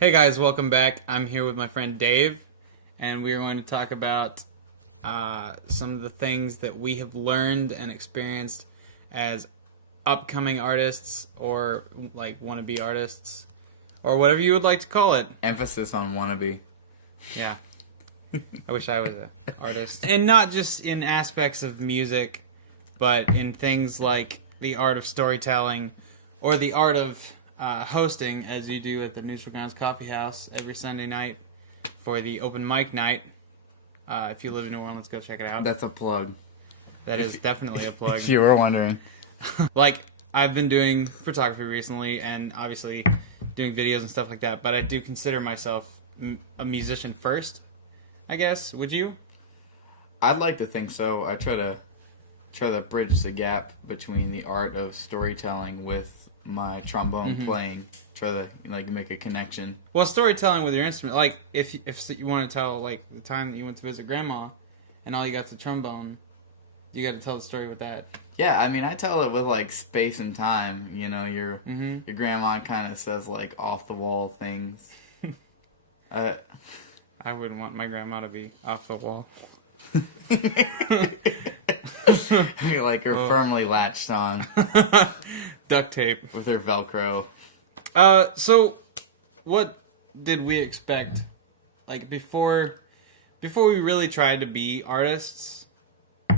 Hey guys, welcome back. I'm here with my friend Dave, and we are going to talk about some of the things that we have learned and experienced as upcoming artists or like wannabe artists or whatever you would like to call it. Emphasis on wannabe. Yeah. I wish I was an artist. And not just in aspects of music, but in things like the art of storytelling or the art of hosting, as you do at the Neutral Grounds Coffee House every Sunday night for the open mic night. If you live in New Orleans, go check it out. That's a plug. That is definitely a plug. If you were wondering. Like, I've been doing photography recently and obviously doing videos and stuff like that, but I do consider myself a musician first, I guess. Would you? I'd like to think so. I try to bridge the gap between the art of storytelling with my trombone playing. Try to make a connection. Well, storytelling with your instrument, like if you want to tell like the time that you went to visit grandma, and all you got's a trombone, you got to tell the story with that. Yeah, I mean, I tell it with like space and time. You know, your grandma kind of says like off the wall things. I wouldn't want my grandma to be off the wall. You're like her firmly latched on Duct tape with her Velcro. So what did we expect? Like before we really tried to be artists?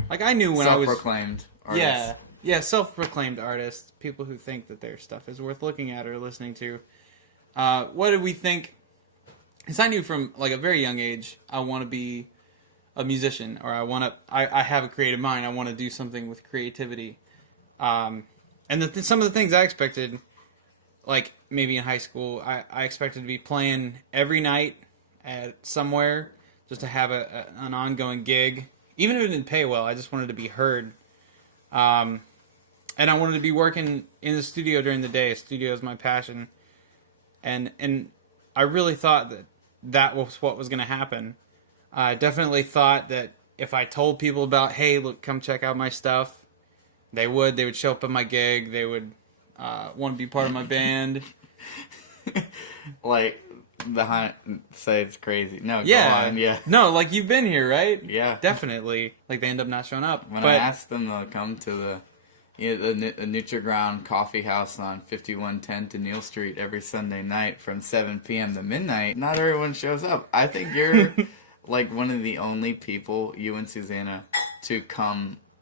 Like I knew when I was Self-proclaimed artists. Yeah, self-proclaimed artists, people who think that their stuff is worth looking at or listening to. What did we think? Because I knew from like a very young age, I want to be a musician, or I have a creative mind. I want to do something with creativity. And some of the things I expected, like maybe in high school, I expected to be playing every night at somewhere, just to have an ongoing gig. Even if it didn't pay well, I just wanted to be heard. And I wanted to be working in the studio during the day. Studio is my passion. And I really thought that was what was going to happen. I definitely thought that if I told people about, hey, look, come check out my stuff, they would show up at my gig. They would want to be part of my band. Like, say it's crazy. No, Yeah. go on, yeah. No, like you've been here, right? Yeah. Definitely. Like they end up not showing up. When I asked them to come to the NutriGround Coffee House on 5110 to Neal Street every Sunday night from 7 p.m. to midnight, not everyone shows up. I think you're like one of the only people, you and Susanna, to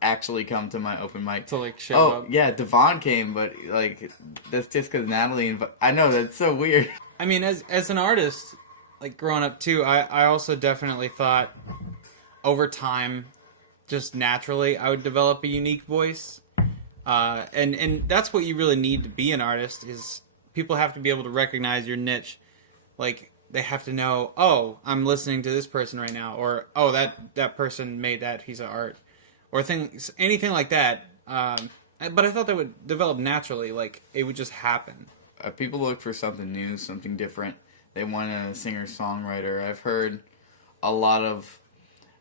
actually come to my open mic. To like show up. Yeah, Devon came, but like that's just because Natalie. I know that's so weird. I mean, as an artist, like growing up too, I also definitely thought over time, just naturally, I would develop a unique voice. And that's what you really need to be an artist, is people have to be able to recognize your niche. Like, they have to know, oh, I'm listening to this person right now, or, oh, that person made that piece of art, or anything like that. But I thought that would develop naturally, like, it would just happen. People look for something new, something different. They want a singer-songwriter. I've heard a lot of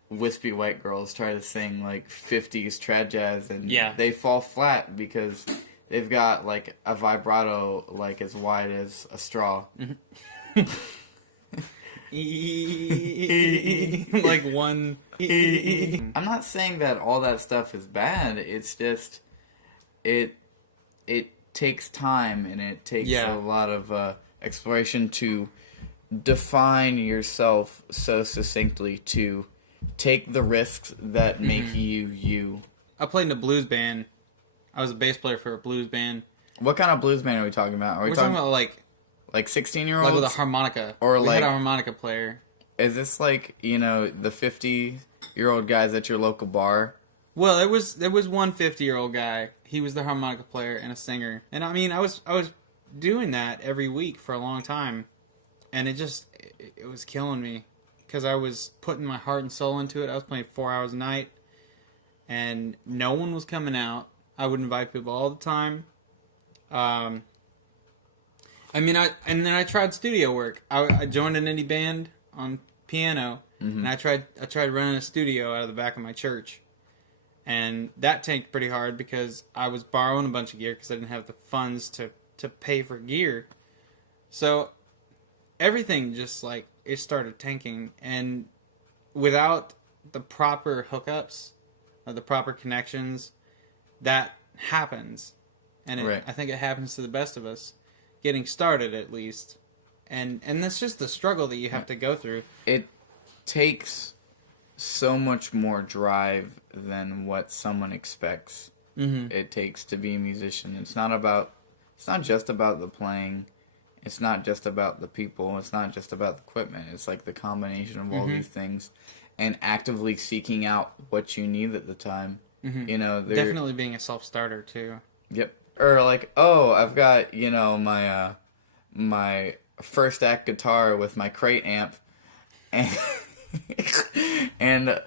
wispy white girls try to sing like 50s trad jazz, and they fall flat because they've got like a vibrato like as wide as a straw. Like one. I'm not saying that all that stuff is bad. It's just it takes time, and it takes a lot of exploration to define yourself so succinctly, to take the risks that make you. I played in a blues band. I was a bass player for a blues band. What kind of blues band are we talking about? We're talking about like 16-year-olds? Like with a harmonica. Or we like, had a harmonica player. Is this like, the 50-year-old guys at your local bar? Well, there was one 50-year-old guy. He was the harmonica player and a singer. And I mean, I was doing that every week for a long time. And it was killing me. Because I was putting my heart and soul into it. I was playing 4 hours a night. And no one was coming out. I would invite people all the time. I mean, and then I tried studio work. I joined an indie band on piano. And I tried running a studio out of the back of my church. And that tanked pretty hard because I was borrowing a bunch of gear because I didn't have the funds to pay for gear. So everything just like it started tanking, and without the proper hookups, or the proper connections, that happens, and Right. I think it happens to the best of us, getting started at least, and that's just the struggle that you have to go through. It takes so much more drive than what someone expects. It takes to be a musician. It's not just about the playing. It's not just about the people. It's not just about the equipment. It's like the combination of all these things, and actively seeking out what you need at the time. You know, Definitely being a self-starter too. Yep. Or like, oh, I've got, you know, my my first act guitar with my crate amp, and and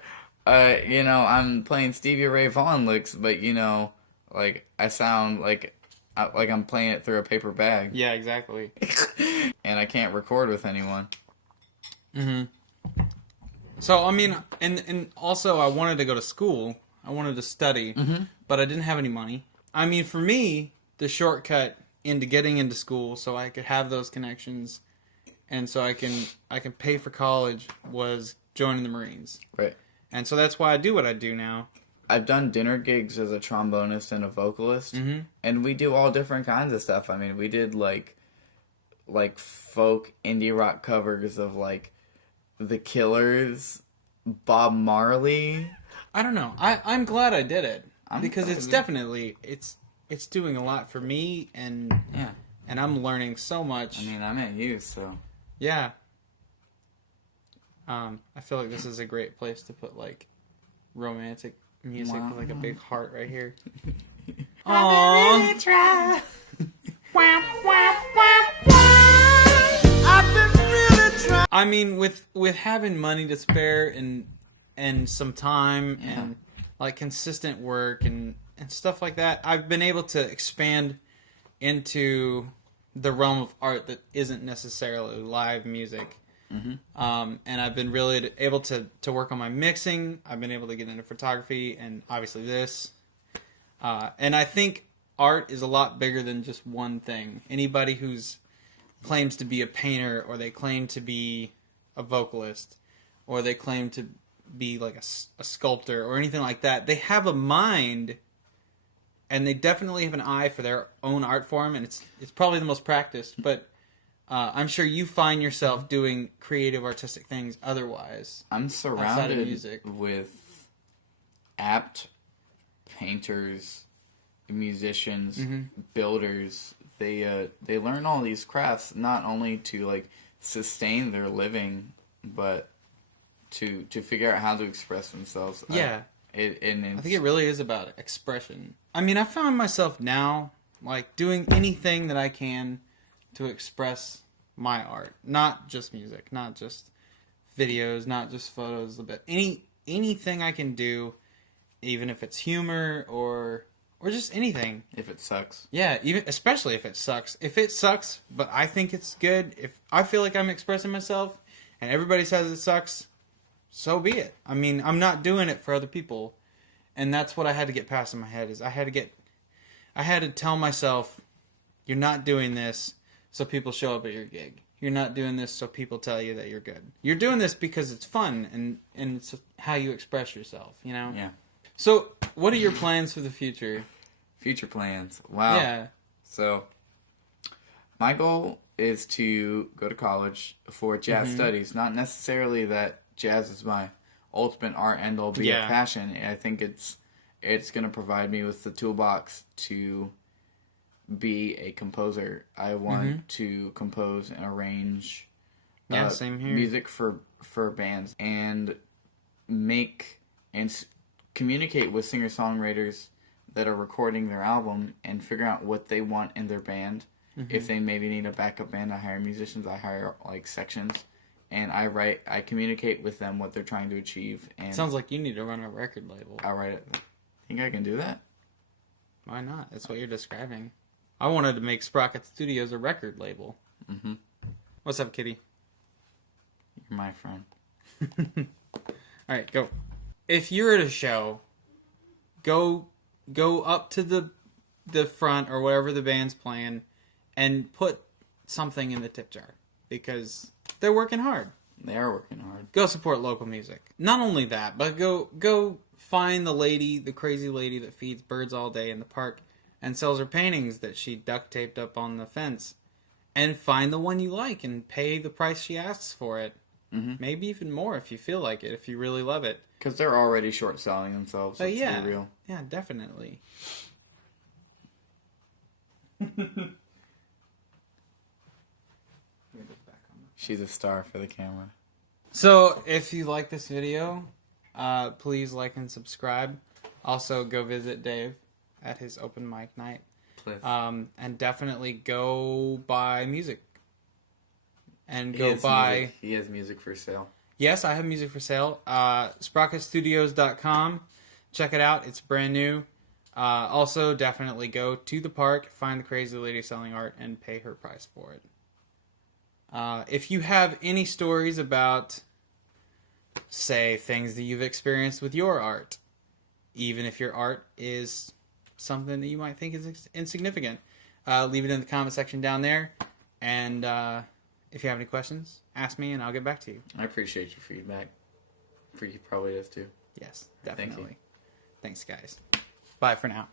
you know, I'm playing Stevie Ray Vaughan licks, but you know, like I sound like I'm playing it through a paper bag. Yeah, exactly. And I can't record with anyone. So I mean, and also I wanted to go to school. I wanted to study, but I didn't have any money. I mean, for me, the shortcut into getting into school, so I could have those connections, and so I can pay for college, was joining the Marines. Right. And so that's why I do what I do now. I've done dinner gigs as a trombonist and a vocalist, and we do all different kinds of stuff. I mean, we did like folk indie rock covers of like The Killers, Bob Marley. I don't know. I'm glad I did it because glad it's you- definitely it's doing a lot for me, and Yeah. and I'm learning so much. I mean, I'm at you, so Yeah. I feel like this is a great place to put like romantic music with like a big heart right here. Aww. I mean, with having money to spare and some time and like consistent work and stuff like that, I've been able to expand into the realm of art that isn't necessarily live music. And I've been really able to work on my mixing. I've been able to get into photography and obviously this. And I think art is a lot bigger than just one thing. Anybody who's claims to be a painter, or they claim to be a vocalist, or they claim to be like a sculptor or anything like that, they have a mind, and they definitely have an eye for their own art form, and it's probably the most practiced, but I'm sure you find yourself doing creative artistic things otherwise. I'm Outside of surrounded music. with apt painters, musicians, builders. They learn all these crafts not only to like sustain their living, but to figure out how to express themselves. Yeah. I think it really is about expression. I mean, I found myself now like doing anything that I can to express my art, not just music, not just videos, not just photos, but anything I can do, even if it's humor or just anything. if it sucks. Yeah, even especially if it sucks. If it sucks, but I think it's good, if I feel like I'm expressing myself and everybody says it sucks, so be it. I mean, I'm not doing it for other people. And that's what I had to get past in my head, is I had to tell myself, you're not doing this so people show up at your gig. You're not doing this so people tell you that you're good. You're doing this because it's fun and it's how you express yourself, you know? Yeah. So, what are your plans for the future? Future plans. Wow. Yeah. So, my goal is to go to college for jazz studies. Not necessarily that jazz is my ultimate art end all be a passion. I think it's going to provide me with the toolbox to be a composer. I want to compose and arrange Same here. music for bands and make and communicate with singer-songwriters that are recording their album and figure out what they want in their band. If they maybe need a backup band, I hire musicians, I hire like sections, and I communicate with them what they're trying to achieve. And Sounds like you need to run a record label. I write it. Think I can do that? Why not? That's what you're describing. I wanted to make Sprocket Studios a record label. Mm-hmm. What's up, Kitty? You're my friend. All right, go. If you're at a show, go up to the front or wherever the band's playing, and put something in the tip jar, because they're working hard. They are working hard. Go support local music. Not only that, but go find the crazy lady that feeds birds all day in the park and sells her paintings that she duct taped up on the fence. And find the one you like and pay the price she asks for it. Mm-hmm. Maybe even more if you feel like it, if you really love it. Because they're already short selling themselves. Let's yeah, be real. Yeah, definitely. She's a star for the camera. So, if you like this video, please like and subscribe. Also, go visit Dave at his open mic night. Please. And definitely go buy music. And go buy... He has music for sale. Yes, I have music for sale. Sprocketstudios.com. Check it out. It's brand new. Also, definitely go to the park, find the crazy lady selling art, and pay her price for it. If you have any stories about, say, things that you've experienced with your art, even if your art is something that you might think is insignificant, leave it in the comment section down there. And if you have any questions, ask me and I'll get back to you. I appreciate your feedback. Freaky probably does too. Yes, definitely. Thank you. Thanks, guys. Bye for now.